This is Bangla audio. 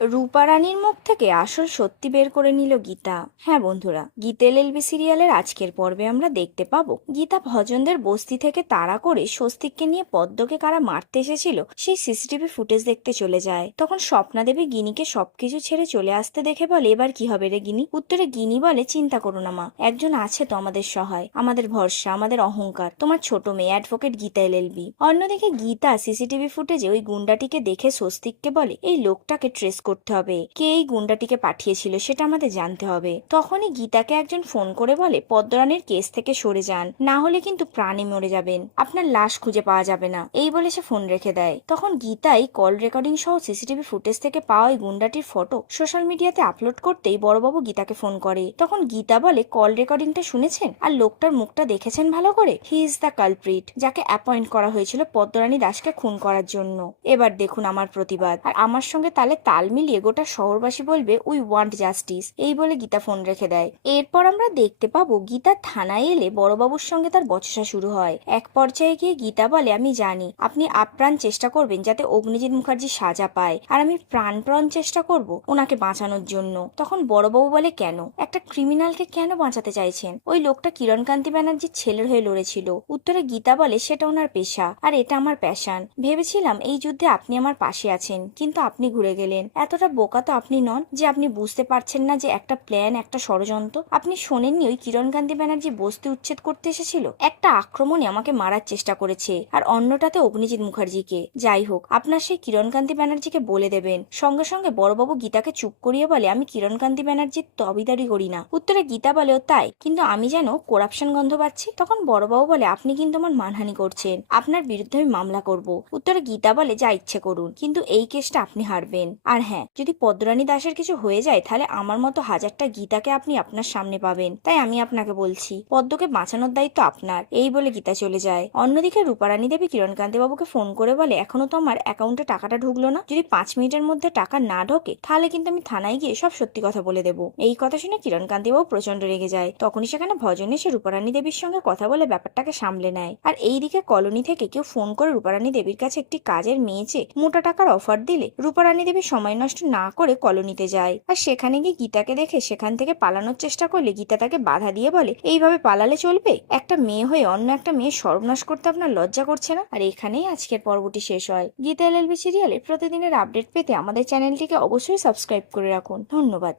রূপা রানীর মুখ থেকে আসল সত্যি বের করে নিল গীতা। হ্যাঁ বন্ধুরা, গীতা এলএলবি সিরিয়ালের আজকের পর্বে আমরা দেখতে পাবো গীতা ভজনদের বস্তি থেকে তাড়া করে স্বস্তিককে নিয়ে পদ্মকে কারা মারতে এসেছিল সেই সিসিটিভি ফুটেজ দেখতে চলে যায়। তখন স্বপ্না দেবী গিনিকে সবকিছু ছেড়ে চলে আসতে দেখে বলে, এবার কি হবে রে গিনি? উত্তরে গিনি বলে, চিন্তা করো না মা, একজন আছে তো আমাদের সহায়, আমাদের ভরসা, আমাদের অহংকার, তোমার ছোট মেয়ে অ্যাডভোকেট গীতা এলএলবি। অন্যদিকে গীতা সিসিটিভি ফুটেজে ওই গুন্ডাটিকে দেখে স্বস্তিককে বলে, এই লোকটাকে ট্রেস করতে হবে, কে এই গুন্ডাটিকে পাঠিয়েছিল সেটা আমাদের জানতে হবে। তখনই গীতাকে একজন ফোন করে বলে, পদ্মরানীর কেস থেকে সরে যান, না হলে কিন্তু প্রাণে মরে যাবেন, আপনার লাশ খুঁজে পাওয়া যাবে না। এই বলে সে ফোন রেখে দেয়। তখন গীতাই কল রেকর্ডিং সহ সিসিটিভি ফুটেজ থেকে পাওয়া ওই গুন্ডাটির ফটো সোশ্যাল মিডিয়াতে আপলোড করতেই বড়বাবু গীতাকে ফোন করে। তখন গীতা বলে, কল রেকর্ডিংটা শুনেছেন আর লোকটার মুখটা দেখেছেন ভালো করে? হি ইজ দ্য কালপ্রিট, যাকে অ্যাপয়েন্ট করা হয়েছিল পদ্মরানী দাসকে খুন করার জন্য। এবার দেখুন আমার প্রতিবাদ, আর আমার সঙ্গে তালে তাল মিলিয়ে গোটা শহরবাসী বলবে উই ওয়ান্ট জাস্টিস। এই বলে গীতা ফোন রেখে দেয়। এরপর আমরা দেখতে পাবো গীতা থানায় এলে বড়বাবুর সঙ্গে তার বচসা শুরু হয়। এক পর্যায়ে গিয়ে গীতা বলে, আমি জানি আপনি আপ্রাণ চেষ্টা করবেন যাতে অগ্নিজিৎ মুখার্জি সাজা পায়, আর আমি প্রাণপণ চেষ্টা করব ওনাকে বাঁচানোর জন্য। তখন বড়বাবু বলে, কেন? একটা ক্রিমিনালকে কেন বাঁচাতে চাইছেন? ওই লোকটা কিরণকান্তি ব্যানার্জির ছেলের হয়ে লড়েছিল। উত্তরে গীতা বলে, সেটা ওনার পেশা আর এটা আমার প্যাশন। ভেবেছিলাম এই যুদ্ধে আপনি আমার পাশে আছেন, কিন্তু আপনি ঘুরে গেলেন। এতটা বোকা তো আপনি নন যে আপনি বুঝতে পারছেন না যে একটা প্ল্যান, একটা ষড়যন্ত্র। আপনি শোনেননি ওই কিরণকান্তি ব্যানার্জি বস্তি উচ্ছেদ করতে এসেছিল? একটা আক্রমণে আমাকে মারার চেষ্টা করেছে, আর অন্যটাতে অগ্নিজিৎ মুখার্জিকে। যাই হোক, আপনার সেই কিরণকান্তি ব্যানার্জিকে বলে দেবেন। সঙ্গে সঙ্গে বড়বাবু গীতাকে চুপ করিয়ে বলে, আমি কিরণকান্তি ব্যানার্জির দাবিদারি করি না। উত্তরে গীতা বলে, ও তাই? কিন্তু আমি যেন করাপশন গন্ধ পাচ্ছি। তখন বড়বাবু বলে, আপনি কিন্তু আমার মানহানি করছেন, আপনার বিরুদ্ধে আমি মামলা করব। উত্তরে গীতা বলে, যা ইচ্ছে করুন, কিন্তু এই কেসটা আপনি হারবেন। আর হ্যাঁ, যদি পদ্মরানী দাসের কিছু হয়ে যায় তাহলে আমার মতো হাজারটা গীতাকে আপনি আপনার সামনে পাবেন। তাই আমি আপনাকে বলছি, পদ্মকে বাঁচানোর দায়িত্ব আপনার। এই বলে গীতা চলে যায়। অন্যদিকে রূপারানী দেবী কিরণকান্তি বাবুকে ফোন করে বলে, এখনো তো আমার অ্যাকাউন্টে টাকাটা ঢুকলো না, যদি 5 মিনিটের মধ্যে টাকা না ঢোকে তাহলে কিন্তু আমি থানায় গিয়ে সব সত্যি কথা বলে দেবো। এই কথা শুনে কিরণকান্তি বাবু প্রচন্ড রেগে যায়। তখনই সেখানে ভজন এসে রূপারানী দেবীর সঙ্গে কথা বলে ব্যাপারটাকে সামলে নেয়। আর এইদিকে কলোনি থেকে কেউ ফোন করে রূপারানী দেবীর কাছে একটি কাজের মেয়ে চেয়ে মোটা টাকার অফার দিলে রূপারানী দেবী সময় নষ্ট না করে কলোনিতে যায়। আর সেখানে গিয়ে গীতাকে দেখে সেখান থেকে পালানোর চেষ্টা করলে গীতা তাকে বাধা দিয়ে বলে, এইভাবে পালালে চলবে? একটা মেয়ে হয়ে অন্য একটা মেয়ের সর্বনাশ করতে আপনার লজ্জা করছে না? আর এখানেই আজকের পর্বটি শেষ হয়। গীতা এলএলবি সিরিয়ালের প্রতিদিনের আপডেট পেতে আমাদের চ্যানেলটিকে অবশ্যই সাবস্ক্রাইব করে রাখুন। ধন্যবাদ।